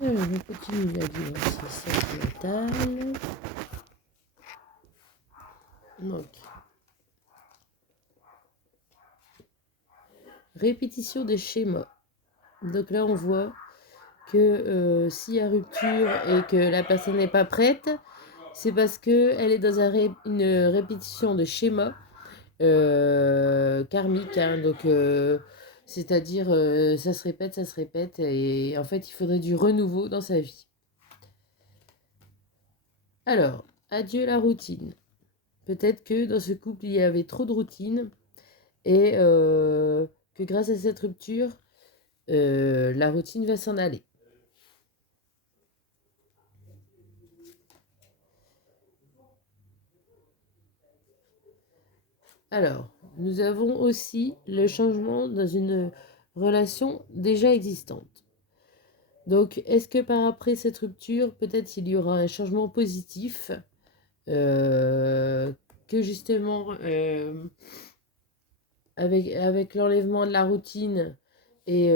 Alors, on continue la guidance sentimentale. Donc, répétition des schémas. Donc là, on voit que s'il y a rupture et que la personne n'est pas prête, c'est parce qu'elle est dans une répétition de schémas karmiques. Hein. Donc, c'est-à-dire, ça se répète, et en fait, il faudrait du renouveau dans sa vie. Alors, adieu la routine. Peut-être que dans ce couple, il y avait trop de routine et que grâce à cette rupture, la routine va s'en aller. Alors, nous avons aussi le changement dans une relation déjà existante. Donc, est-ce que par après cette rupture, peut-être il y aura un changement positif que justement, avec l'enlèvement de la routine et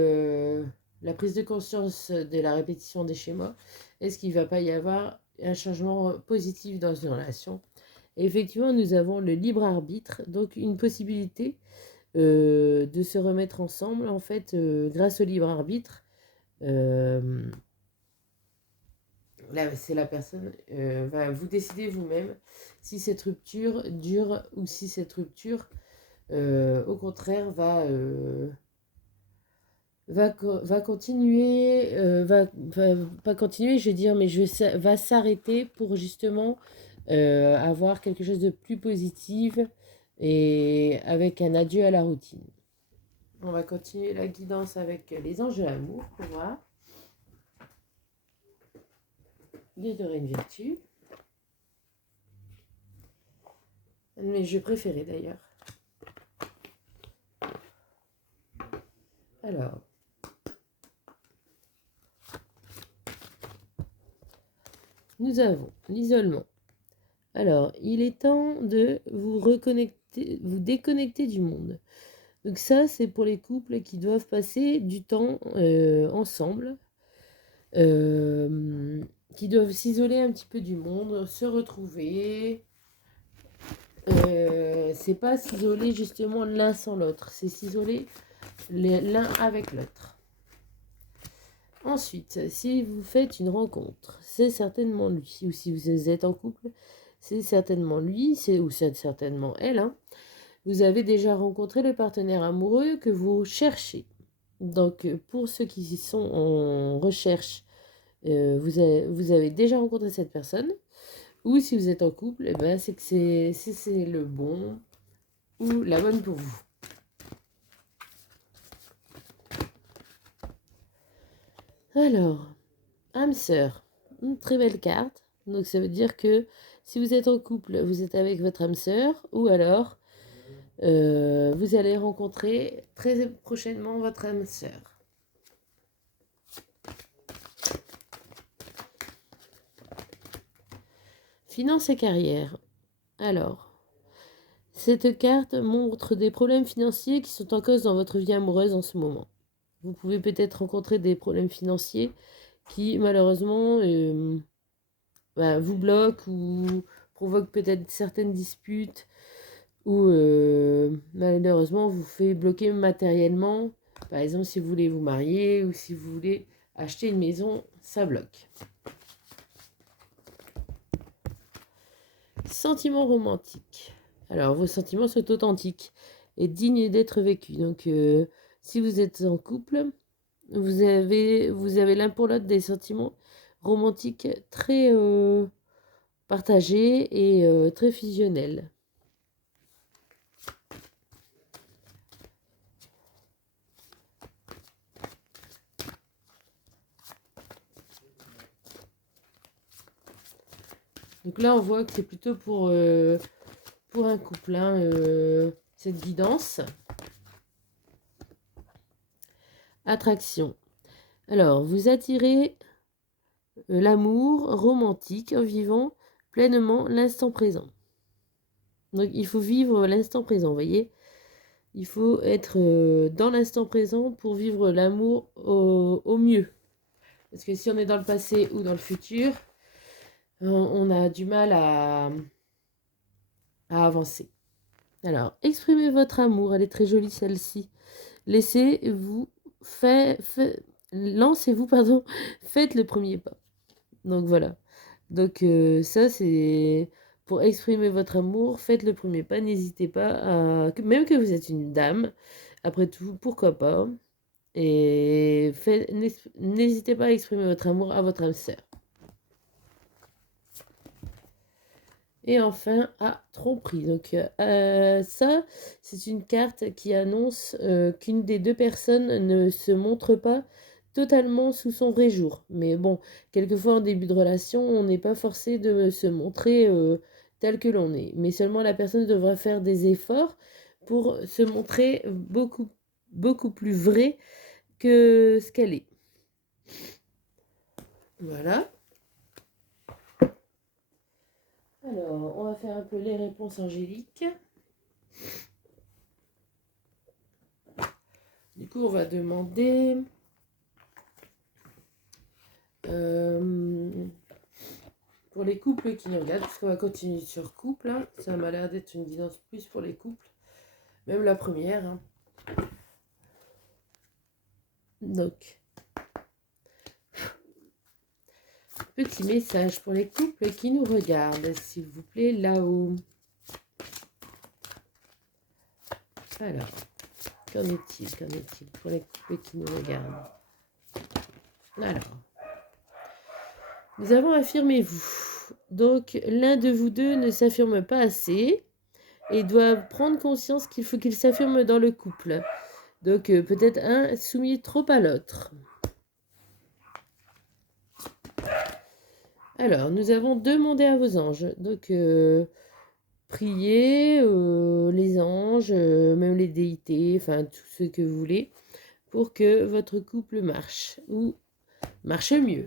la prise de conscience de la répétition des schémas, est-ce qu'il ne va pas y avoir un changement positif dans une relation? Et effectivement, nous avons le libre arbitre, donc une possibilité de se remettre ensemble, en fait, grâce au libre arbitre. Là, c'est la personne, vous décidez vous-même si cette rupture dure ou si cette rupture, au contraire, va continuer, pas continuer, je veux dire, mais va s'arrêter pour justement avoir quelque chose de plus positif et avec un adieu à la routine. On va continuer la guidance avec les anges de l'amour pour voir. Les deux reines vertus. Mes jeux préférés d'ailleurs. Alors, nous avons l'isolement. Alors, il est temps de vous reconnecter, vous déconnecter du monde. Donc ça, c'est pour les couples qui doivent passer du temps ensemble, qui doivent s'isoler un petit peu du monde, se retrouver. C'est pas s'isoler justement l'un sans l'autre, c'est s'isoler l'un avec l'autre. Ensuite, si vous faites une rencontre, c'est certainement lui. Ou si vous êtes en couple, c'est certainement lui, ou c'est certainement elle. Hein. Vous avez déjà rencontré le partenaire amoureux que vous cherchez. Donc, pour ceux qui sont en recherche, vous avez déjà rencontré cette personne. Ou si vous êtes en couple, eh ben, c'est que c'est le bon ou la bonne pour vous. Alors, âme sœur, une très belle carte. Donc ça veut dire que si vous êtes en couple, vous êtes avec votre âme sœur, ou alors vous allez rencontrer très prochainement votre âme sœur. Finances et carrière. Alors, cette carte montre des problèmes financiers qui sont en cause dans votre vie amoureuse en ce moment. Vous pouvez peut-être rencontrer des problèmes financiers qui malheureusement vous bloquent ou provoquent peut-être certaines disputes ou malheureusement vous fait bloquer matériellement. Par exemple, si vous voulez vous marier ou si vous voulez acheter une maison, ça bloque. Sentiments romantiques. Alors, vos sentiments sont authentiques et dignes d'être vécus. Donc, si vous êtes en couple, vous avez l'un pour l'autre des sentiments romantiques très partagés et très fusionnels. Donc là, on voit que c'est plutôt pour un couple, hein, cette guidance. Attraction. Alors, vous attirez l'amour romantique en vivant pleinement l'instant présent. Donc, il faut vivre l'instant présent, vous voyez. Il faut être dans l'instant présent pour vivre l'amour au mieux. Parce que si on est dans le passé ou dans le futur, on a du mal à avancer. Alors, exprimez votre amour. Elle est très jolie celle-ci. Lancez-vous, pardon, faites le premier pas. Donc voilà. Donc ça c'est pour exprimer votre amour, faites le premier pas, n'hésitez pas même que vous êtes une dame, après tout, pourquoi pas. Et n'hésitez pas à exprimer votre amour à votre âme sœur. Et enfin, tromperie. Donc ça, c'est une carte qui annonce qu'une des deux personnes ne se montre pas totalement sous son vrai jour. Mais bon, quelquefois en début de relation, on n'est pas forcé de se montrer tel que l'on est. Mais seulement la personne devra faire des efforts pour se montrer beaucoup, beaucoup plus vraie que ce qu'elle est. Voilà. Alors, on va faire un peu les réponses angéliques. Du coup, on va demander pour les couples qui nous regardent, parce qu'on va continuer sur couple, hein. Ça m'a l'air d'être une guidance plus pour les couples, même la première. Hein. Donc, petit message pour les couples qui nous regardent, s'il vous plaît, là-haut. Alors, qu'en est-il pour les couples qui nous regardent? Alors, nous avons affirmez-vous. Donc, l'un de vous deux ne s'affirme pas assez et doit prendre conscience qu'il faut qu'il s'affirme dans le couple. Donc, peut-être un soumis trop à l'autre. Alors, nous avons demandé à vos anges. Donc, priez les anges, même les déités, enfin, tout ce que vous voulez, pour que votre couple marche ou marche mieux.